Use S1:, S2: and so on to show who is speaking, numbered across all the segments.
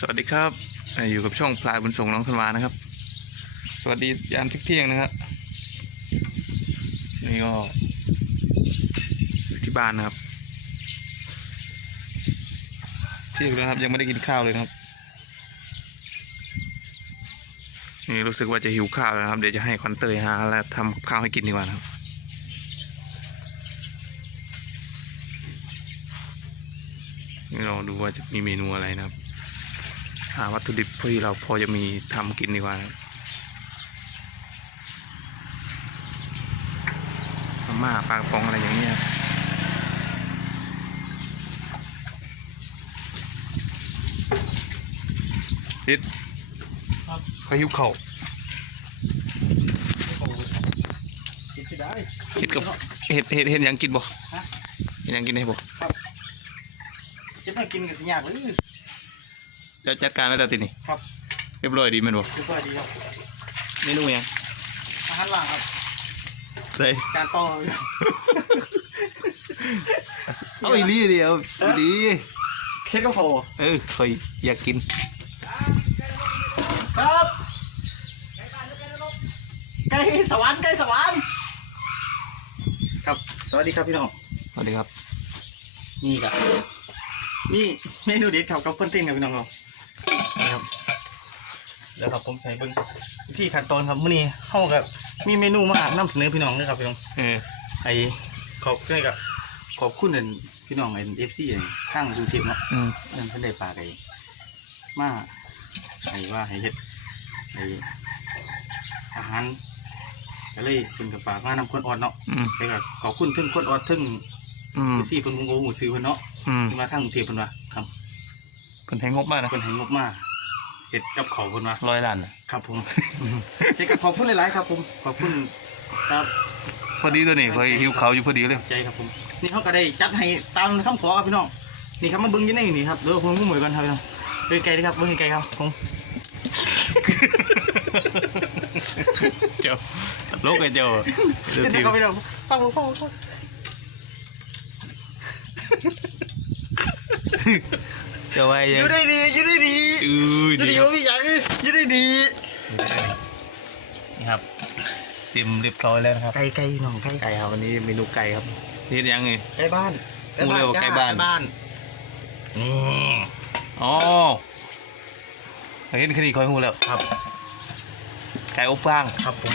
S1: สวัสดีครับอยู่กับช่องพลายบุญส่งน้องธันวานะครับ สวัสดียามเที่ยงนะครับนี่ก็ที่บ้านนะครับเที่ยงแล้วครับยังไม่ได้กินข้าวเลยนะครับนี่รู้สึกว่าจะหิวข้าวแล้วนะครับเดี๋ยวจะให้ควันเตยหาแล้วทำข้าวให้กินดีกว่านะครับนี่เราดูว่าจะมีเมนูอะไรนะครับ หาวัตถุดิบที่เราพอจะมีทำกินดีกว่านะครับมาม่าปลากระป๋องอะไรอย่างเงี้ยทิศ
S2: ครับ
S1: เขาหิวเข่าว
S2: กินที่ได้
S1: เห็ดกับเห็ดเห็ดเห็ดหยังกินบ่
S2: ฮะ
S1: เห็ดหยังกินให้บ่
S2: กินไม่กินกันสิยากเลย
S1: จะจัดการแล้วแต่ตินี่
S2: ครับ
S1: เรียบร้อยดีแมันบ่
S2: คือก็ดีครับ
S1: เมนูหยัง
S2: อาหารว่างครับ
S1: ใส่
S2: การต่อครับ
S1: เอาอีหลีเดียวอีหลี
S2: เค้กกระเพรา
S1: เออเคยอยากกิน
S2: ครับไก่สวรรค์ไก่สวรรค์ครับ สวัสดีครับพี่น้อง
S1: สวัสดีครับ
S2: นี่ครับนี่เมนูเด็ดครับกับคนเต้นครับพี่น้องครับนี่ครับ แล้วครับผมใส่เบิ้งวิธีขั้นตอนครับมื้อนี้เข้ากับมีเมนูมานำเสนอพี่น้องนะครับพี่น้อง
S1: เออ
S2: ไอ้ขอบด้วยกับขอบคุณอันพี่น้องไอ้เอฟซีข้างดูเทียมเนาะ
S1: อืม
S2: เพิ่นเพิ่นได้ปากไอ้มาไอ้ว่าให้เฮ็ดไอ้อาหารก็เลยเพิ่นกับฝากมานำคนออดเนาะ
S1: อืม
S2: ไปกับขอบคุณถึงคนออดถึง
S1: อืม
S2: เอฟซีเพิ่นคงโอ้โหซื้อเพิ่นเนาะ
S1: อืม
S2: เพิ่นมาทางกรุงเทพเพิ่นว่าครับ
S1: เป็นแทงงบมากนะ
S2: เพิ่นให้งบมา เฮ็ดกับเขาวเพิ่นว่า
S1: ร้อยล้านน่ะ
S2: ครับผมเฮ็ดกับขอบคุณหลายๆครับผมขอบคุณครับ
S1: พอดีตัวนี้เคยหิวเขาวอยู่พอดีเลย
S2: ใจครับผมนี่เขาก็ได้จัดให้ตามคำขอครับพี่น้องนี่ครับมาเบิ้งอยังไงนี่ครับเดี๋ยวผมมุ่งหมวยก่อนครับพี่น้องเบิ้งไกลเลยครับเบิ้งไกลครับผม
S1: เจ้าโลกไอ้เจ้าเดี๋ยว
S2: เห็นไหม
S1: ทีม
S2: ครับพี่น้องฟังผมฟังผมฟัง
S1: เจ้าไว้
S2: อ
S1: ยัง
S2: ยู่ได้ดีอยู่ได้ดี
S1: อือ
S2: อยู่
S1: ดี
S2: ดีว่าพี่ยังอยู่ได้ดี
S1: นี่ครับเต็มเรียบร้อยแล้วนะครับ
S2: ไก่ไก่พี่น้องไก่
S1: ไก่ครับวันนี้เมนูไก่ครับนี่ยังไง
S2: ไก่บ้าน
S1: พูดเลยว่าไก่บ้าน
S2: บ้านนี่
S1: อ๋อเห็นคดีคอยหูแล้ว
S2: ครับ
S1: ไก่อบฟาง
S2: ครับผม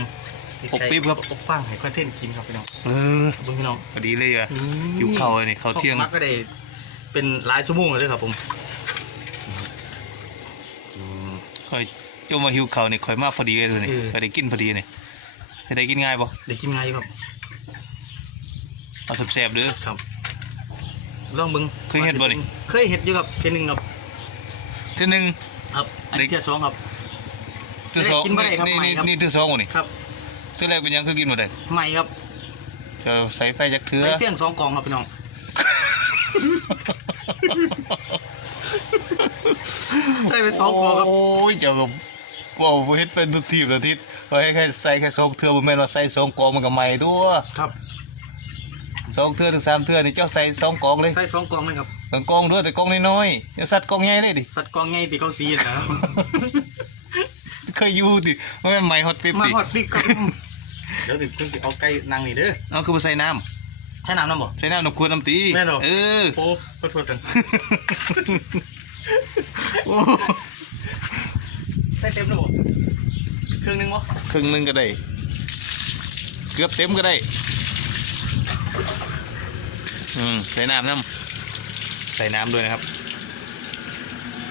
S1: อบปิ๊บครับ
S2: อบฟังให้คอนเทนต์กินครับพี่น้อง
S1: เออ
S2: เบิ้งพี่น้อง
S1: พอดีเลยอะหิวข้าวเลยนี่ข้าวเที่ยง
S2: มักก็ได้เป็นหลายชั่วโมงเลยครับผมอื ม
S1: คอยโยมมาหิวเขาวนี่คอยมาพอดีเลยตัวนี่
S2: เออ
S1: คอยได้กินพอดีนี่ให้ได้กินง่ายปะ
S2: ได้กินไงายอยู่ครับ
S1: เอาแซ่บๆเด้อ
S2: ครับลองเบิ้ง
S1: เคยเฮ็ดบ่นี่
S2: เคยเห็ดอยู่ครับเทียหนึงครับ
S1: เที่อหนึง
S2: ครับอัน
S1: ได้
S2: นี้เทียสองครับ
S1: เที่อสอง
S2: กินบ่ได้ครับ
S1: นี่
S2: ใหม่
S1: นี่
S2: ครับ
S1: นี่เที่อสองบ่นี่
S2: ครับ
S1: เที่อแรกเป็นหยังคือกินบ่ได้
S2: ใหม่ครับ
S1: จะใส่ไฟจักเทือ
S2: ใส่เพียงสองกล่องครับพี่น้อง ใส่ไปสองกล่องครับ
S1: โอ้ยเจ้าก็ว้าวเฮ็ดเป็นทุกทีละทิศเฮ้ยแค่ใส่แค่สองเทือบ่แม่นว่าใส่สองกองมันก็ใหม่ตัว
S2: ครับ
S1: สองเทือถึงสามเทือนี่เจ้าใส่สองกองเลย
S2: ใส่สองกล่องเลยครับ
S1: สองกองด้วยแต่กองน้อยๆอย่าสัตว์กองใหญ่เลยดิ
S2: สัตว์กล่องไงตีเขาซีนะครับ
S1: เคยอยู่ดิมันเป็นใหม่ฮอตปิ๊บ
S2: มา
S1: ดิ
S2: หอดปีกครับเดี๋ยวถึงคุณเอาไก่นางนี่เด้อ
S1: เอาคือมาใส่น้ำ
S2: ใช้น้ำน้ำบ่
S1: ใส่น้ำน้ำขวดน้ำตี
S2: แม่นเหรอ
S1: เออ
S2: โอ้ขอโทษสัน
S1: โอ้
S2: ใส่เต็มแล้วบ่เครื่องหนึงบ่
S1: ครึ่งหนึงก็ได้ เกือบเต็มก็ได้ อืมใส่น้ำน้ำใส่น้ำด้วยนะครับ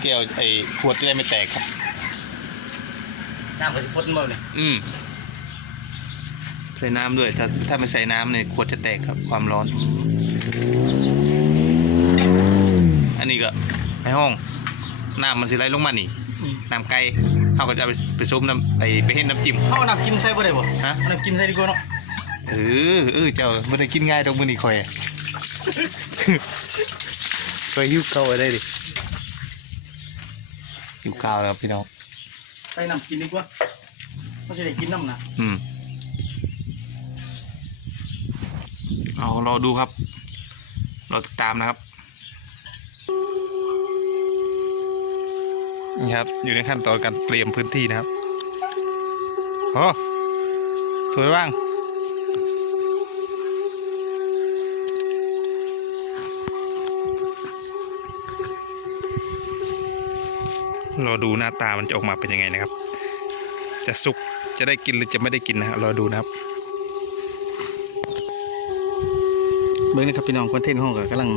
S1: แก้วไอ้ขวดจะได้ไม่แตกครับ
S2: น้ำกับสิฟดบ่เนี่ย
S1: อืมใส่น้ำด้วย ถ้าถ้าไม่ใส่น้ำเนี่ยขวดจะแตกครับความร้อน อันนี้ก็ ในห้องน้ำมันสิไหลลงมานี่น้ำไก่เขาก็จะเอาไปไปซุปน้ำไปไปเห็นน้ำจิ้ม
S2: เอาน้ำกินใส่บ่ได้บ่
S1: ฮะ
S2: เอาน้ำกินใส่ดีกว่าเนาะ
S1: เออเออเจ้ามันได้กินง่ายตรงมือนี่คอยอะคอยหิวข้าวไว้ได้ดิหิวข้าวแล้วพี่น้อง
S2: ใส่น้ำกินดีกว่าไม่ใช่ได้กินน้ำนะ
S1: อืมเอารอดูครับรอติดตามนะครับ นี่ครับ อยู่ในขั้นตอนการเตรียมพื้นที่นะครับโอ้ถวยว่างรอดูหน้าตามันจะออกมาเป็นยังไงนะครับ จะสุก จะได้กินหรือจะไม่ได้กินนะรอดูนะครับ
S2: เบิ้งนะครับพี่น้องคอนเทนต์ห้องก็กำลัง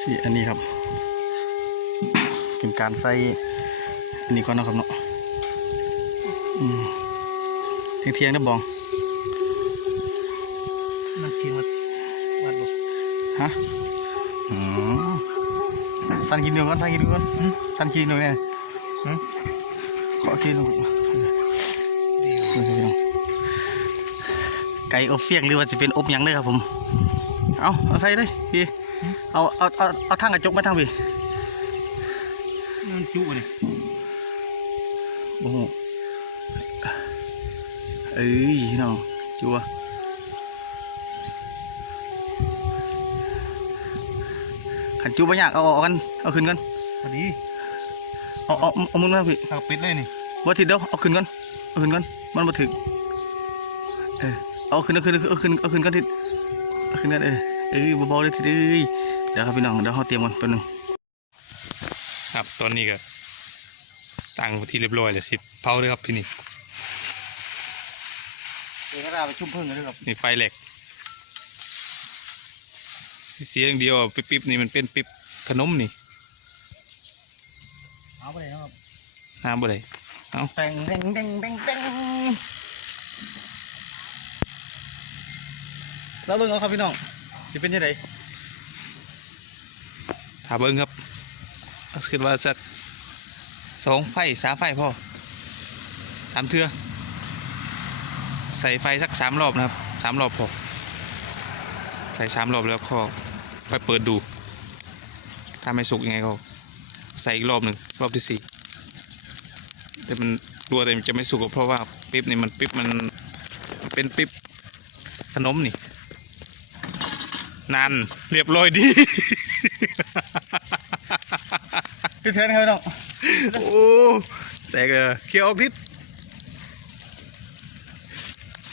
S2: สีอันนี้ครับ เป็นการใส่อันนี้ก่อนเนาะครับเนาะอืมเที่ยงเที่ยงๆนะบอง
S3: มันทิ้งมาวัดบอก
S2: ฮะอืมสันกินหนึ่งก่อนสันกินหนึ่งก่อนหึสันกินหนึ่งเนี่ยหึขอกินหนึ่งก่อนนี่ครับพี่น้องไก่อบเฟียงหรือว่าจะเป็นอบหยังเลยครับผม เอาเอาใส่เลยพี่ เอาเอาเอาเอาทางกระจกมาทางพี่
S3: มันจุเลย
S2: โอ้โหเอ้ยพี่น้องจัวขันจูบะยากเอาออกกันเอาขึ้นกัน
S3: พอดี
S2: เอาเอาเอามือมาพี่
S3: เอาปิดเลยนี่
S2: บ่ทิดเดียวเอาขึ้นกันเอาขึ้นกันมันบ่ถึงเออเอาขึ้นเอาขึ้นเอาขึ้นเอาขึ้นกันทิดเอาขึ้นกันเออเอ้ยเบาๆเลยทิดเอ้ย เดี๋ยวครับพี่น้องเดี๋ยวเขาเตรียมกันแป๊บนึง
S1: ครับตอนนี้ก็ตั้งที่เรียบร้อยเลยสิเผาเลยครับพี่นี่
S2: เดี๋ยวเราไปชุ่มพึ่งกันด้วยครับ
S1: นี่ไฟแหลกเสียอย่างเดียวปิ๊บๆนี่มันเป็นปิ๊บขนมนี่
S3: เอาไปเลยครับ
S1: น้ำบ่ได้
S2: แป้งแดงแดงแดงแดงแล้วเบิ่งเอาครับพี่น้องจะเป็นยังไง
S1: ถ้าเบิ้งครับก็คิดว่าสักสองไฟสามไฟพอสามเทือใส่ไฟสักสามรอบนะครับสามรอบพอใส่สามรอบแล้วก็ไปเปิดดู ถ้าไม่สุกยังไงก็ใส่อีกรอบหนึ่งรอบที่สี่แต่มันกลัวแต่มันจะไม่สุกเพราะว่าปิ๊บนี่มันปิ๊บมันเป็นปิ๊บขนมนี่ นานเรียบร้อยดี
S2: พี่เทนครับพี่น้อง
S1: โอ้แตกเออเคี้ยวออกนิด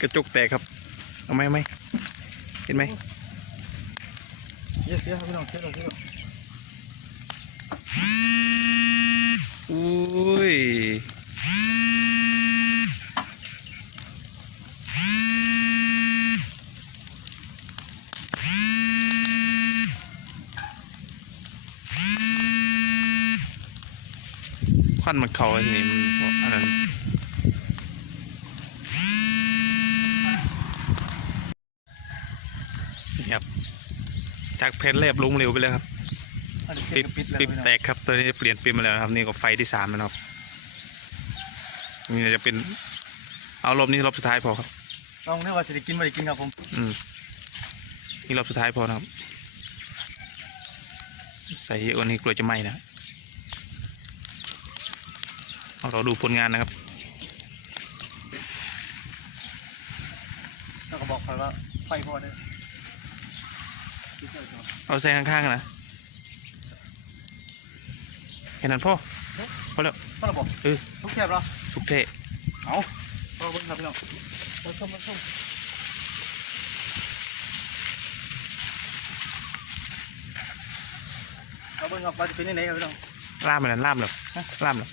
S1: กระจกแตกครับเอาไหมเอาไหมเห็นไหม
S2: เสียเสียครับพี่น้องเสียเลยเสียเลย
S1: อุ้ย ควันมันเข่าอันนี้มันเพราะอันนั้นนี่ครับจากเพนแลบลงเร็วไปเลยครับ
S2: อันนี้
S1: ปิ๊บ
S2: ปิดแล้ว
S1: ปิ๊บ
S2: พี่น้อง
S1: แตกครับตัวนี้เปลี่ยนปิ๊บมาแล้วนะครับ นี่ก็ไฟที่สามแล้วนะครับนี่จะเป็นเอารอบนี้รอบสุดท้ายพอครับ
S2: ลองเรียกว่าจะได้กินไม่ได้กินครับผม
S1: อืมนี่รอบสุดท้ายพอนะครับ ใส่เยอะกว่านี้กลัวจะไหม้นะ เอาเราดูผลงานนะครับ
S2: แล้วก็บอกเขาว่าไฟพอเด้อปิดเลยครับ
S1: เอาใส่ข้างๆนะแค่นั้นพ่อพอแล้ว
S2: ก็ระบอก
S1: เออ
S2: ทุกแคบเหรอ
S1: ทุกเทะ
S2: เอาเอาเบิ่งครับพี่น้องมาชมมาชมเอาเบิ่งครับว่าจะเป็นยังไงครับพี่น้อง
S1: ล่ามมันนั้นล่ามเหรอล่ามเหรอ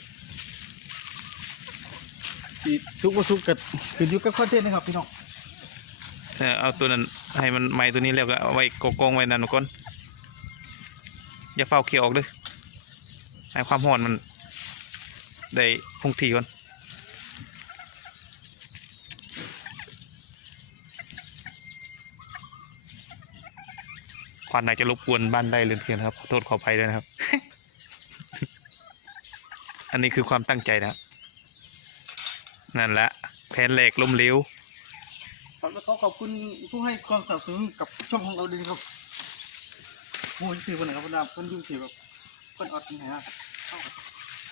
S2: สีสุกบ่สุกเกิดขึ้นอยู่กับคอนเทนต์นะครับพี่น้อง
S1: เออเอาตัวนั้นให้มันไหม้ตัวนี้แล้วก็เอาไว้กองไว้นั่นก่อนอย่าเฝ้าเคี่ยวออกเด้วยให้ความร้อนมันได้คงที่ก่อนควันอาจจะรบกวนบ้านได้เรือนเพียนะครับขอโทษขออภัยด้วยนะครับ อันนี้คือความตั้งใจนะครับ นั่นแหละแผนแหลกล้มเหลว
S2: ครับแล้วก็ขอบคุณผู้ให้ความสนับสนุนกับช่องของเราดีครับโอ้ยสื่อคนไหนครับคนดาเพิ่นดูสิแบบเพิ่นอดกินไหนฮะเข้ากับ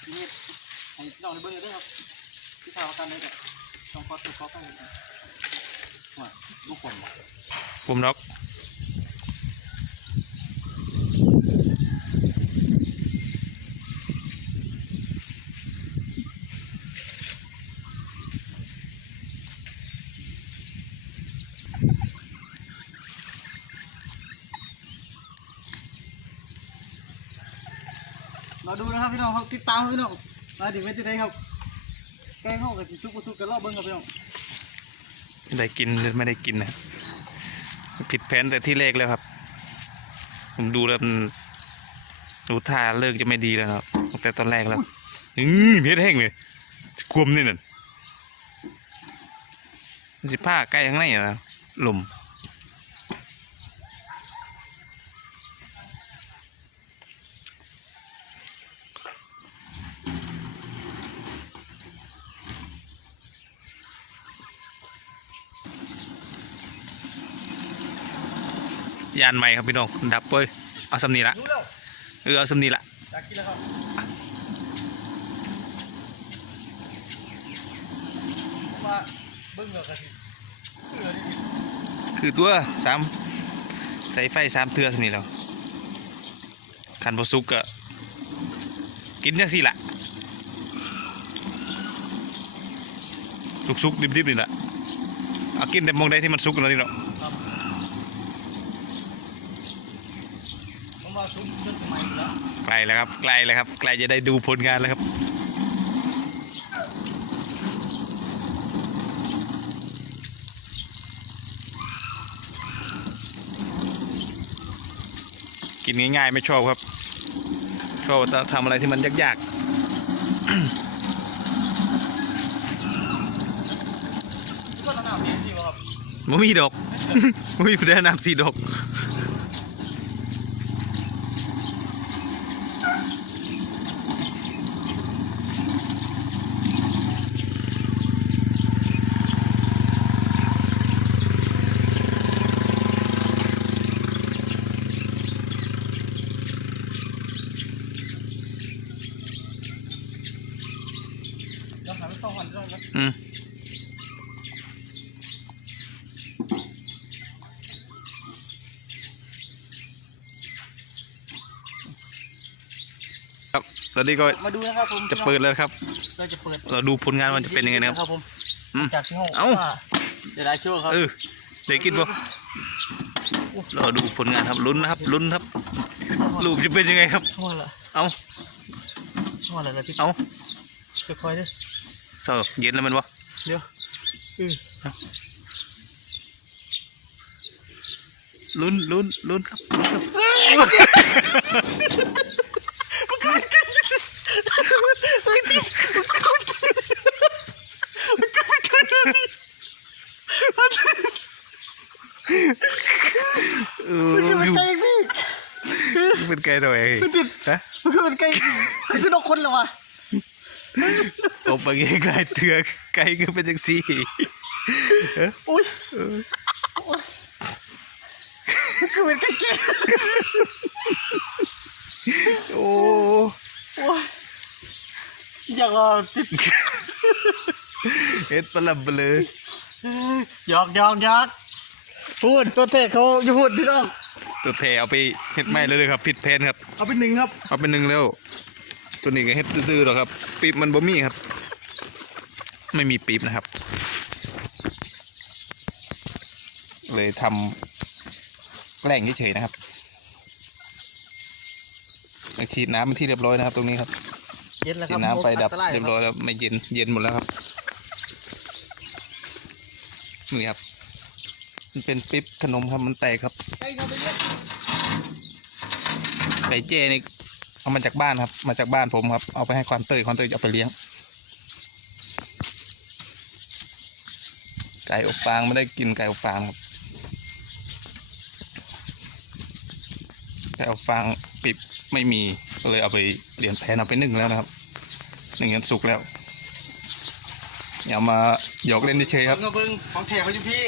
S2: นี่ให้พี่น้องได้เบิ่งกันด้วยครับที่ทางการได้แบบต้องขอตัวขอไปเลยว่าลูกผมบ่
S1: ผมล็อก
S2: เราดูนะครับพี่น้องครับติดตามพี่น้องมาดิเวทีได้ครับแกงเข้ากับซุปซุปกันรอบเบิ้งครับพี่น้อง
S1: ได้กินหรือไม่ได้กินนะผิดแผนแต่ที่เลขแล้วครับ ผมดูแล้วมันดูท่าเลิกจะไม่ดีแล้วครับแต่ตอนแรกแล้วอืมเพี้ยแห้งเลยควมนี่น่ะมันสิผ้าใกล้ข้างในนะลม ยานใหม่ครับพี่น้องดับเว้ยเอาสำนีละ
S2: รู้แล้ว
S1: เออเอาสำนีละ
S2: อยากกินแล้วครับว่าเบิ้งเหลือกันทีเหลือนี่
S1: คือตัวสามใส่ไฟสามเทือสำนีแล้วคันบสุกก็กินจังสี่ละสุกสุกๆดิบๆนี่ละเอากินแต่มองได้ที่มันสุกแล้วนี่เนาะ
S2: ผมว่าซุปเรื่องสมัยอยู่แล้ว
S1: ใกล้แล้วครับใกล้แล้วครับใกล้จะได้ดูผลงานแล้วครับกินง่ายๆไม่ชอบครับ ชอบทำอะไรที่มันยาก
S2: ก็ระนาบนี้จริงครับ
S1: ๆมันมีดอกมันมีผู้ได้นำสีดอก
S2: เดี๋ยวหาไปส องวันด้วยนะ
S1: อืมครับตอนนี้ก็
S2: มาดูนะครับผม
S1: จะเปิดแล้วครับ
S2: เราจะเปิด
S1: เราดูผลงานมันจะเป็นยังไงนะครับ
S2: ผม
S1: อืม
S2: จากที่ห้อง
S1: เอ้า
S2: ว่าเดี๋ยวได้ช่วงครับ
S1: เออเดี๋ยวกินป่ะเราดูผลงานครับลุ้นนะครับลุ้นครับรูปจะเป็นยังไงครับ
S2: ช่วงละ
S1: เอา
S2: ช่วงละแล้วพี่
S1: เอา
S2: ค่อยๆดิ
S1: เศร้าเย็นแล้วมันวะ
S2: เดี๋ยวอือ
S1: ลุ้นลุ้นลุ้นครับลุ้นครับเออ
S2: มันคือเป็นไก่พี่
S1: เป็นไกลหน่อยเฮ้ยฮะ
S2: มันคือเป็นไก่มันคือนกคนเหรอวะ
S1: ออกมาไกลๆเถือกไกลก็เป็นจังซี่
S2: โอ้ยโอ้ยมันคือเป็นไก่เก๋
S1: โอ้
S2: โอ้ยอยากเอาติด
S1: เฮ็ดปลาลับเลย
S2: หยอกหยอกหยอกพูดตัวเทศเขาจะพูดพี่น้อง
S1: ตัวแทเอาไปเฮ็ดไม่เลยเลยครับผิดแผนครับ
S2: เอาเป็นหนึ่งครับ
S1: เอาเป็นหนึ่งแล้ว ตัวนี้ก็เฮ็ดซื่อๆหรอกครับปีบมันบ่มีครับ ไม่มีปีบนะครับ เลยทำแกล้งเฉยๆนะครับฉีดน้ำเป็นที่เรียบร้อยนะครับ ตรงนี้ครับ
S2: เย็นแล้วค
S1: ฉี
S2: รับ
S1: ดน้ำไฟดับ
S2: อันตา
S1: เรียบร้อยแล้วไม่เย็นเย็นหมดแล้วครับนี่ครับ มันเป็นปิ๊บขนมครับมันแตกครับ
S2: ไก่เขาไปเลี้ยง
S1: ไก่เจนี่เอามาจากบ้านครับ มาจากบ้านผมครับ เอาไปให้ควานเตยควานเตยจะเอาไปเลี้ยง ก่อบฟางไม่ได้กินไก่อบฟางครับ ไก่อบฟางปิบไม่มีก็เลยเอาไปเปลี่ยนแผนเอาไปนึ่งแล้วนะครับนึ่งจนสุกแล้วอย่ามาหยอกเล่นเฉยๆครับ
S2: เงาเบิ้งของแถวเขาอยู่พี่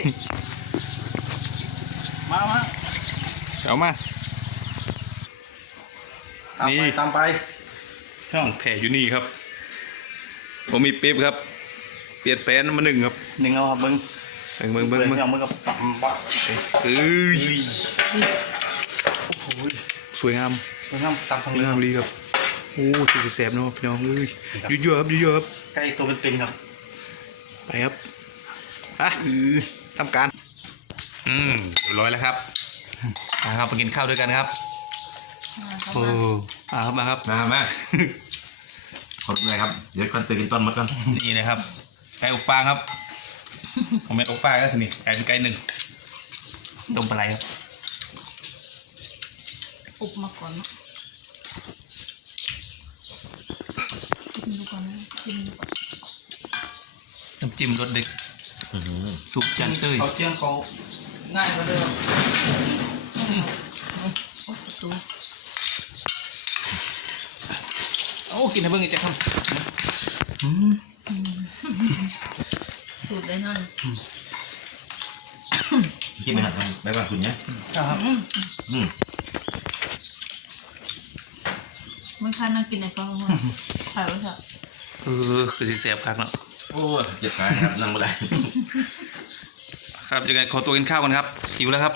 S2: มามา
S1: เดี๋ยวมา
S4: ตาม
S1: นี่
S4: ไปตามไป
S1: ช่องแถอยู่นี่ครับ ผมมีปิ๊บครับ เปลี่ยนแผนมาหนึ่งครับ
S4: หนึ่งเอาครับเบิ้ง
S1: เบิ่งเบิ่งเบิ่ง
S4: เบิ้ง
S1: เบิ่ง
S4: เอามือกับต่ำบะ
S1: เอ้ย
S4: โอ้โห
S1: สวยงาม
S4: เบิ้งเอาต่ำทาง
S1: สวย
S4: นี้
S1: งามดีครับโอ้ที่สิแสบเนาะพี่น้องเอ้ยเยอะๆครับเยอะๆครับ
S4: ใกล้ตัวเป็นๆครับ
S1: ไปครับอะทำการอืมเรียบร้อยแล้วครับมาครับมากินข้าวด้วยกันครับโอ้มาครับมาครับ
S3: มามาขอบคุณเลยครับ เดี๋ยวก่อนตื่นกินต้นมดก่อน
S1: นี่นะครับ ไก่อบฟางครับผมเป็นอบฟางแล้วทีนี้ไก่เป็นไก่หนึ่งต้มปลาไหลครับ
S5: อุบมาก่อนเนาะชิมดูก่อนนะชิมดูก่อน
S1: น้ำจิ้มรสเด็กสุกจันเต้ย
S2: เขาเจียงเขาง่ายกว่าเดิม
S5: โอ้ประตู
S1: โอ้กินให้เบิ่งอีกจ้ะครับ
S5: สูตรเลยนั่น
S3: กินไหมครับได้ป่ะคุณเนี่ย
S2: ครับ
S3: อืม
S5: ไม่ค่านั่งกินในช่องมือถ่ายไว้เถอะ
S1: เออคือสิเสียบคักเนาะ
S3: โอ้ยเจ็บขาครับนั่งไม่ได้
S1: ครับยังไงขอตัวกินข้าวกันครับหิวแล้วครับ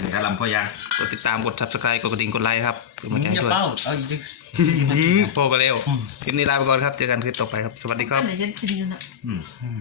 S3: เดี๋ยวลำพ่อยาง
S1: กดติดตามกด subscribe กดกระดิ่งกดไลค์ครับเป็นกำลังใจ
S2: อย่า
S1: ด้วย
S2: เป้าเอาอีก
S1: อืมพอไปแล้วคลิปนี้ลาไปก่อนครับเจอกันคลิปต่อไปครับสวัสดีครับ
S5: ไหนฉันกินอยู่น่ะ
S3: อืม
S1: อืม